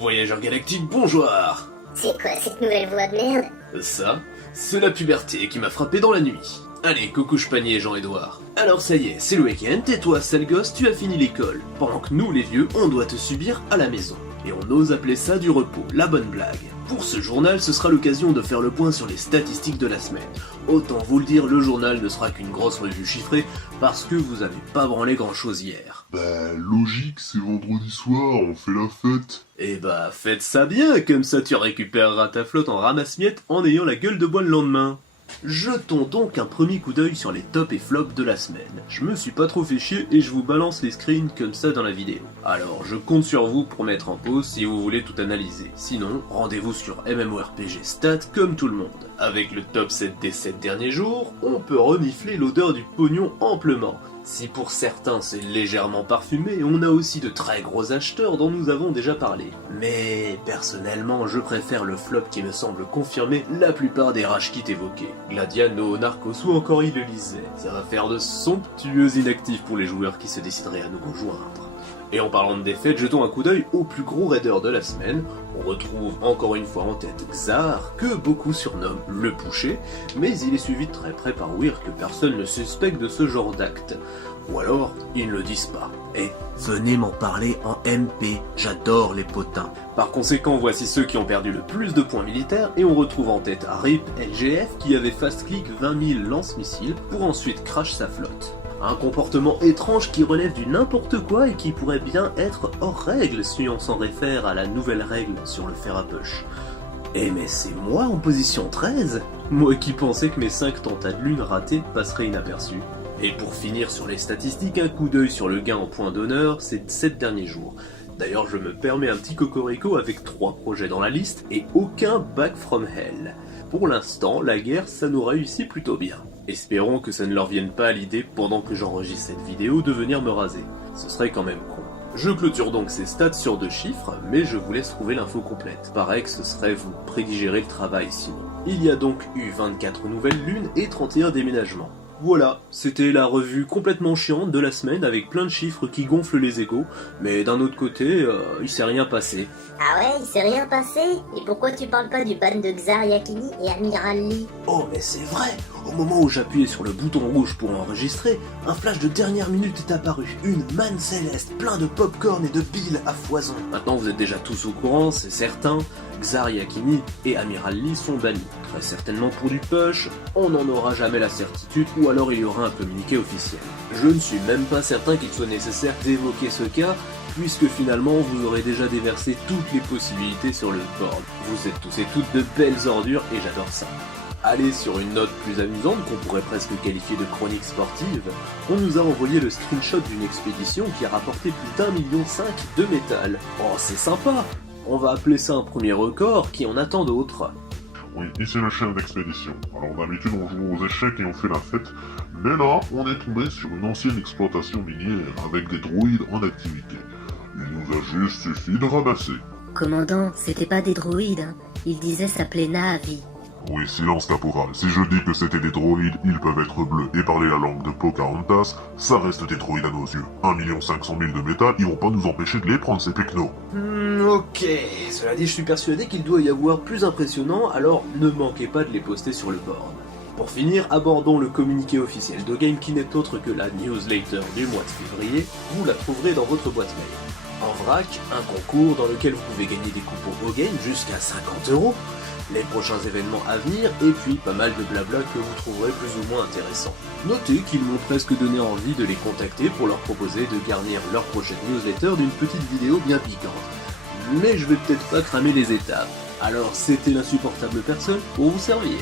Voyageur galactique, bonjour. C'est quoi cette nouvelle voix de merde? Ça, c'est la puberté qui m'a frappé dans la nuit. Allez, coucouche panier, Jean-Édouard. Alors ça y est, c'est le week-end, et toi, sale gosse, tu as fini l'école. Pendant que nous, les vieux, on doit te subir à la maison. Et on ose appeler ça du repos, la bonne blague. Pour ce journal, ce sera l'occasion de faire le point sur les statistiques de la semaine. Autant vous le dire, le journal ne sera qu'une grosse revue chiffrée, parce que vous avez pas branlé grand-chose hier. Bah, logique, c'est vendredi soir, on fait la fête. Eh bah, faites ça bien, comme ça tu récupéreras ta flotte en ramasse-miettes en ayant la gueule de bois le lendemain. Jetons donc un premier coup d'œil sur les tops et flops de la semaine. Je me suis pas trop fait chier et je vous balance les screens comme ça dans la vidéo. Alors je compte sur vous pour mettre en pause si vous voulez tout analyser. Sinon, rendez-vous sur MMORPG Stats comme tout le monde. Avec le top 7 des 7 derniers jours, on peut renifler l'odeur du pognon amplement. Si pour certains c'est légèrement parfumé, on a aussi de très gros acheteurs dont nous avons déjà parlé. Mais personnellement, je préfère le flop qui me semble confirmer la plupart des rage kits évoqués. Gladiano, Narcos ou encore il le lisait. Ça va faire de somptueux inactifs pour les joueurs qui se décideraient à nous rejoindre. Et en parlant de défaites, jetons un coup d'œil au plus gros raider de la semaine. On retrouve encore une fois en tête Xar, que beaucoup surnomment le Pouché, mais il est suivi de très près par Weir que personne ne suspecte de ce genre d'acte. Ou alors, ils ne le disent pas. Et venez m'en parler en MP, j'adore les potins. Par conséquent, voici ceux qui ont perdu le plus de points militaires, et on retrouve en tête RIP LGF qui avait fast-click 20 000 lance-missiles pour ensuite crash sa flotte. Un comportement étrange qui relève du n'importe quoi et qui pourrait bien être hors règle si on s'en réfère à la nouvelle règle sur le fer à push. Eh mais c'est moi en position 13? Moi qui pensais que mes 5 tentats de lune ratés passeraient inaperçus. Et pour finir sur les statistiques, un coup d'œil sur le gain en points d'honneur ces 7 derniers jours. D'ailleurs je me permets un petit cocorico avec 3 projets dans la liste et aucun back from hell. Pour l'instant, la guerre ça nous réussit plutôt bien. Espérons que ça ne leur vienne pas à l'idée pendant que j'enregistre cette vidéo de venir me raser. Ce serait quand même con. Je clôture donc ces stats sur 2 chiffres, mais je vous laisse trouver l'info complète. Pareil que ce serait vous prédigérer le travail sinon. Il y a donc eu 24 nouvelles lunes et 31 déménagements. Voilà, c'était la revue complètement chiante de la semaine avec plein de chiffres qui gonflent les égos, mais d'un autre côté, il s'est rien passé. Ah ouais, il s'est rien passé? Et pourquoi tu parles pas du ban de Xar Yakini et Amiral Lee? Oh mais c'est vrai! Au moment où j'appuyais sur le bouton rouge pour enregistrer, un flash de dernière minute est apparu. Une manne céleste, plein de popcorn et de billes à foison. Maintenant vous êtes déjà tous au courant, c'est certain, Xar Yakini et Amiral Lee sont bannis. Très certainement pour du push, on n'en aura jamais la certitude, ou alors il y aura un communiqué officiel. Je ne suis même pas certain qu'il soit nécessaire d'évoquer ce cas, puisque finalement vous aurez déjà déversé toutes les possibilités sur le board. Vous êtes tous et toutes de belles ordures et j'adore ça. Allez, sur une note plus amusante qu'on pourrait presque qualifier de chronique sportive, on nous a envoyé le screenshot d'une expédition qui a rapporté plus d'1,5 million de métal. Oh c'est sympa! On va appeler ça un premier record qui en attend d'autres. Oui, ici le chef d'expédition. Alors d'habitude on joue aux échecs et on fait la fête, mais là on est tombé sur une ancienne exploitation minière avec des droïdes en activité. Il nous a juste suffi de ramasser. Commandant, c'était pas des droïdes, hein. Il disait s'appeler Na'vi. Oui, silence caporal. Si je dis que c'était des droïdes, ils peuvent être bleus et parler la langue de Pocahontas, ça reste des droïdes à nos yeux. 1 500 000 de métal, ils vont pas nous empêcher de les prendre, ces pecnos. Ok, cela dit je suis persuadé qu'il doit y avoir plus impressionnant, alors ne manquez pas de les poster sur le board. Pour finir, abordons le communiqué officiel de Game qui n'est autre que la newsletter du mois de février, vous la trouverez dans votre boîte mail. En vrac, un concours dans lequel vous pouvez gagner des coupons au game jusqu'à 50 €, les prochains événements à venir, et puis pas mal de blabla que vous trouverez plus ou moins intéressant. Notez qu'ils m'ont presque donné envie de les contacter pour leur proposer de garnir leur prochaine newsletter d'une petite vidéo bien piquante. Mais je vais peut-être pas cramer les étapes. Alors c'était l'insupportable personne pour vous servir.